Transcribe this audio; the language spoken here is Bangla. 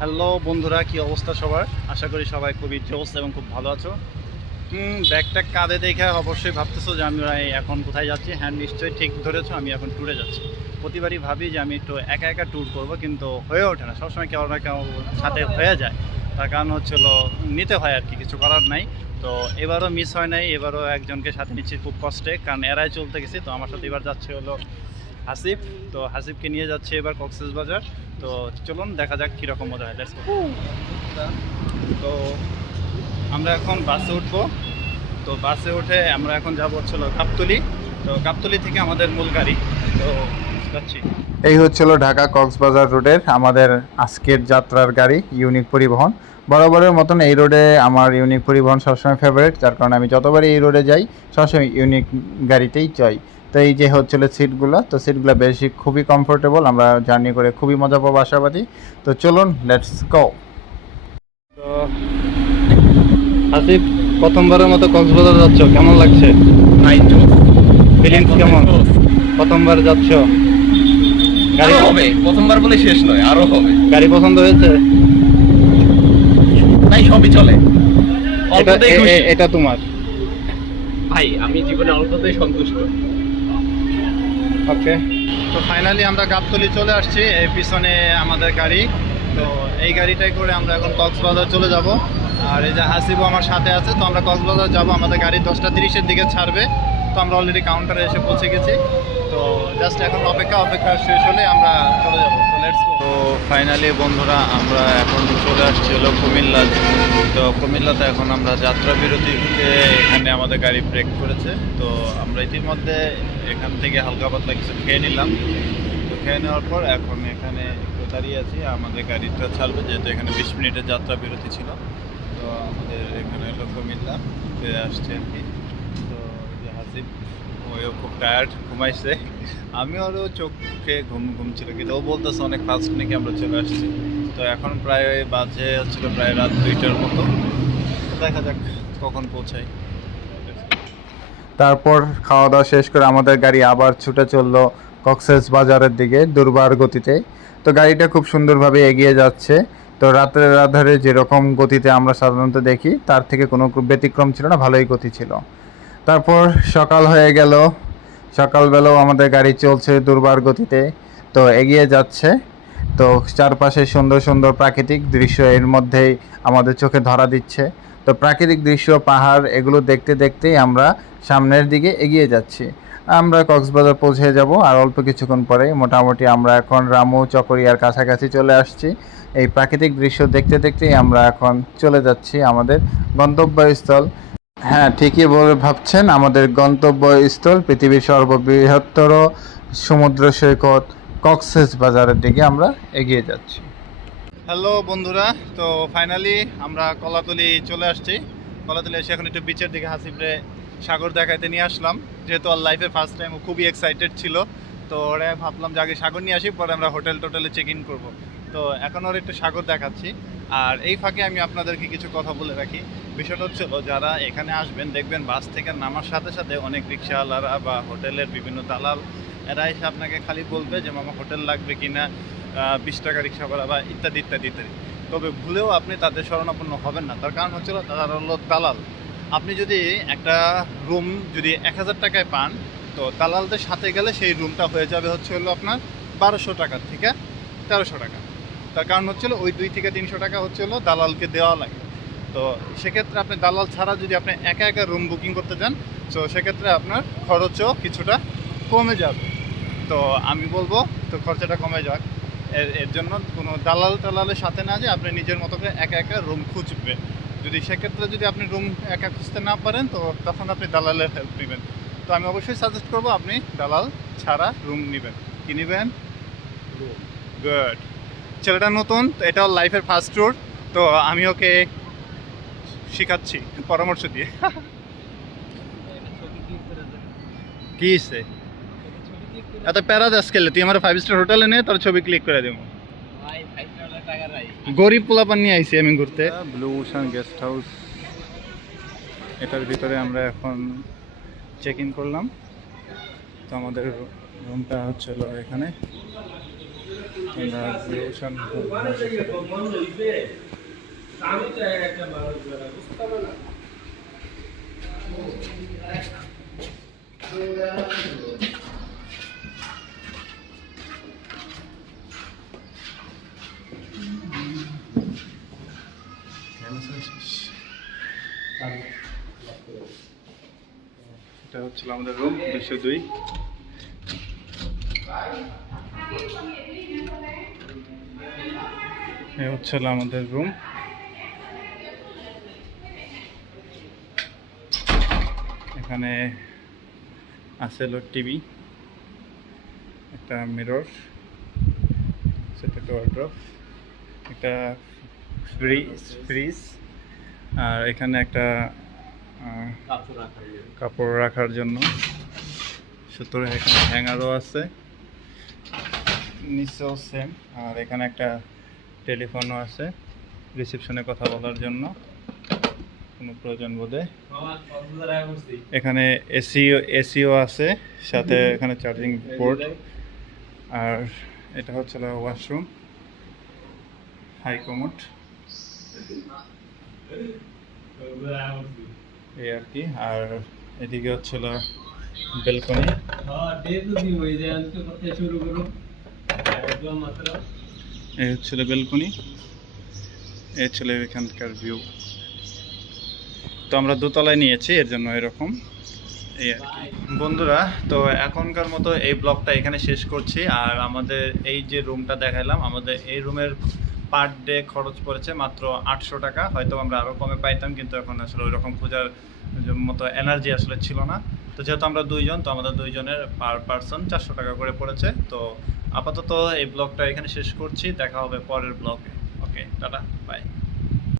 হ্যালো বন্ধুরা, কি অবস্থা সবার? আশা করি সবাই খুবই জোস এবং খুব ভালো আছো। ব্যাগটা কাঁধে দেখে অবশ্যই ভাবতেছো যে আমি এখন কোথায় যাচ্ছি? হ্যাঁ নিশ্চয়ই ঠিক ধরেছো, আমি এখন ট্যুরে যাচ্ছি। প্রতিবারই ভাবি যে আমি একটু একা একা ট্যুর করব, কিন্তু হয়ে ওঠে না। সবসময় কেউ না কেউ সাথে হয়ে যায়। তার কারণ হচ্ছিল নিতে হয় আর কি, কিছু করার নাই। তো এবারও মিস হয় নাই, এবারও একজনকে সাথে নিচ্ছি খুব কষ্টে, কারণ এরাই চলতে গেছি, তো আমার সাথে এবার যাচ্ছে হলো হাসিফ তো হাসিফকে নিয়ে যাচ্ছে এবার কক্সেস বাজার। তো চলুন, দেখা যাক কীরকম মজা হয়। তো আমরা এখন বাসে উঠবো। তো বাসে উঠে আমরা এখন যাব হচ্ছিল গাবতলি। তো গাবতলি থেকে আমাদের মূল গাড়ি। তো যাচ্ছি। এই হচ্ছিল ঢাকা কক্সবাজার রোডের আমাদের আজকের যাত্রার গাড়ি, ইউনিক পরিবহন। বরাবরের মতন এই রোডে আমার ইউনিক পরিবহন সবসময় ফেভারিট যার কারণে আমি যতবারই এই রোডে যাই, সবসময় ইউনিক গাড়িতেই চাই তো এই যে হচ্ছিল সিটগুলো তো সিটগুলো বেশি খুবই কমফোর্টেবল আমরা জার্নি করে খুবই মজা পাবো আশাবাদী। তো চলুন লেটস গো তো হাসিফ প্রথমবারের মতো কক্সবাজার যাচ্ছ কেমন লাগছে? ফিলিংস কেমন? প্রথমবার যাচ্ছ? গাড়ি হবে প্রথমবার বলে শেষ নয় আরও হবে। গাড়ি পছন্দ হয়েছে? তাই সবই চলে। এটা তোমার। ভাই আমি জীবনে অল্পতেই সন্তুষ্ট। ওকে। তো ফাইনালি আমরা গাবতলি চলে আসছি, এই পিছনে আমাদের গাড়ি। তো এই গাড়িটাই করে আমরা এখন কক্সবাজার চলে যাব। আর এই যে হাসিবু আমার সাথে আছে, তো আমরা কক্সবাজার যাব, আমাদের গাড়ি দশটা তিরিশের দিকে ছাড়বে। তো আমরা অলরেডি কাউন্টারে এসে পৌঁছে গেছি। তো জাস্ট এখন অপেক্ষা অপেক্ষা শেষ হলে আমরা চলে যাব। তো ফাইনালি বন্ধুরা, আমরা এখন চলে আসছি হলো কুমিল্লা। তো কুমিল্লাতে এখন আমরা যাত্রা বিরতিতে এখানে আমাদের গাড়ি ব্রেক করেছে। তো আমরা ইতিমধ্যে এখান থেকে হালকা পাতলা কিছু খেয়ে নিলাম। তো খেয়ে নেওয়ার পর এখন এখানে একটু দাঁড়িয়ে আছি। আমাদের গাড়িটা ছাড়বে, যেহেতু এখানে বিশ মিনিটের যাত্রা বিরতি ছিল। তো আমাদের এখানে হলো কুমিল্লা, ফিরে আসছে আর কি। তো হাসিব ওইও খুব টায়ার্ড ঘুমাইছে। আমি ওরও চোখে ঘুম ঘুম ছিল কিন্তু ও বলতেছে অনেক ফাস্ট নাকি আমরা চলে আসছি। তো এখন প্রায় বাজে হচ্ছিল প্রায় রাত দুইটার মতো। দেখা যাক কখন পৌঁছাই। তারপর খাওয়া দাওয়া শেষ করে আমাদের গাড়ি আবার ছুটে চলল কক্সেস বাজারের দিকে দুর্বার গতিতে। তো গাড়িটা খুব সুন্দরভাবে এগিয়ে যাচ্ছে। তো রাতের আধারে যেরকম গতিতে আমরা সাধারণত দেখি, তার থেকে কোনো ব্যতিক্রম ছিল না, ভালোই গতি ছিল। তারপর সকাল হয়ে গেল। সকালবেলাও আমাদের গাড়ি চলছে দুর্বার গতিতে। তো এগিয়ে যাচ্ছে। তো চারপাশে সুন্দর সুন্দর প্রাকৃতিক দৃশ্য এর মধ্যেই আমাদের চোখে ধরা দিচ্ছে। তো প্রাকৃতিক দৃশ্য, পাহাড় এগুলো দেখতে দেখতেই আমরা সামনের দিকে এগিয়ে যাচ্ছি। আমরা কক্সবাজার পৌঁছে যাব আর অল্প কিছুক্ষণ পরে মোটামুটি আমরা এখন রামু চকরিয়ার কাছাকাছি চলে আসছি। এই প্রাকৃতিক দৃশ্য দেখতে দেখতেই আমরা এখন চলে যাচ্ছি আমাদের গন্তব্যস্থল। হ্যাঁ ঠিকই বলে ভাবছেন। আমাদের গন্তব্যস্থল পৃথিবীর সর্ববৃহত্তর সমুদ্র সৈকত কক্সেস বাজারের দিকে আমরা এগিয়ে যাচ্ছি। হ্যালো বন্ধুরা, তো ফাইনালি আমরা কলাতলি চলে আসছি। কলাতলি এসে এখন একটু বিচের দিকে হাসিবরে সাগর দেখাইতে নিয়ে আসলাম। যেহেতু আর লাইফে ফার্স্ট টাইম খুবই এক্সাইটেড ছিল, তো ওরা ভাবলাম যে আগে সাগর নিয়ে আসি, পরে আমরা হোটেল টোটেলে চেক ইন করব। তো এখন ওর একটু সাগর দেখাচ্ছি। আর এই ফাঁকে আমি আপনাদেরকে কিছু কথা বলে রাখি। বিষয়টা হচ্ছিল যারা এখানে আসবেন, দেখবেন বাস থেকে নামার সাথে সাথে অনেক রিক্সাওয়ালারা বা হোটেলের বিভিন্ন দালাল, এরা এসে আপনাকে খালি বলবে যে, মামা, হোটেল লাগবে কি না বিশ টাকা রিক্সা ভাড়া বা ইত্যাদি ইত্যাদি ইত্যাদি। তবে ভুলেও আপনি তাদের শরণাপন্ন হবেন না। তার কারণ হচ্ছিল তারা হলো দালাল। আপনি যদি একটা রুম যদি এক হাজার টাকায় পান, তো দালালদের সাথে গেলে সেই রুমটা হয়ে যাবে হচ্ছে হলো আপনার বারোশো টাকার থেকে তেরোশো টাকা। তার কারণ হচ্ছিল ওই দুই থেকে তিনশো টাকা হচ্ছে হলো দালালকে দেওয়া লাগে। তো সেক্ষেত্রে আপনি দালাল ছাড়া যদি আপনি একা একা রুম বুকিং করতে যান তো সেক্ষেত্রে আপনার খরচও কিছুটা কমে যাবে। তো আমি বলব তো খরচাটা কমে যাক। এর এর জন্য কোনো দালাল টালালের সাথে না যে আপনি নিজের মতো করে একা একা রুম খুঁজবেন। যদি সেক্ষেত্রে যদি আপনি রুম একা খুঁজতে না পারেন তো তখন আপনি দালালের হেল্প নেবেন। তো আমি অবশ্যই সাজেস্ট করব আপনি দালাল ছাড়া রুম নেবেন। কি নেবেন? গুড ছেলেটা নতুন এটা লাইফের ফার্স্ট ট্যুর তো আমি ওকে শেখাচ্ছি, পরামর্শ দিয়ে। কি সে এত প্যারা দাস খেলে তুই আমার ফাইভ স্টার হোটেলে নিয়ে তোর ছবি ক্লিক করে দেবো। গরিব পোলাপান নিয়ে আইসি আমি ঘুরতে। ব্লু ওশান গেস্ট হাউস এটার ভিতরে আমরা এখন চেক ইন করলাম। তো আমাদের রুমটা হচ্ছিল এখানে। এটা হচ্ছিল আমাদের রুম দুশো দুই। এই হচ্ছিল আমাদের রুম এখানে আছে টিভি একটা মিরর সেটা একটা ওয়ার্ড্রপ একটা ফ্রিজ ফ্রিজ আর এখানে একটা কাপড় রাখার জন্য। সুতরাং এখানে হ্যাঙ্গারও আছে। নিচেও সেম। আর এখানে একটা টেলিফোনও আছে রিসেপশনে কথা বলার জন্য। কোনো প্রয়োজন বোধে। এখানে এসিও এসিও আছে সাথে এখানে চার্জিং পোর্ট। আর এটা হচ্ছে ওয়াশরুম হাই কমোড। এই আর কি। আর এদিকে হচ্ছিল বেলকনি। এই হচ্ছিল বেলকনি, এই হচ্ছিল এখানকার ভিউ তো আমরা দোতলায় নিয়েছি, এর জন্য এরকম। এই আর কি। বন্ধুরা, তো এখনকার মতো এই ব্লগটা এখানে শেষ করছি। আর আমাদের এই যে রুমটা দেখাইলাম, আমাদের এই রুমের পার ডে খরচ পড়েছে মাত্র আটশো টাকা। হয়তো আমরা আরও কমে পাইতাম, কিন্তু এখন আসলে ওই রকম খোঁজার মতো এনার্জি আসলে ছিল না। তো যেহেতু আমরা দুইজন, তো আমাদের দুইজনের পার পার্সন চারশো টাকা করে পড়েছে। তো আপাতত এই ব্লগটা এখানে শেষ করছি দেখা হবে পরের ব্লগে। ওকে টাটা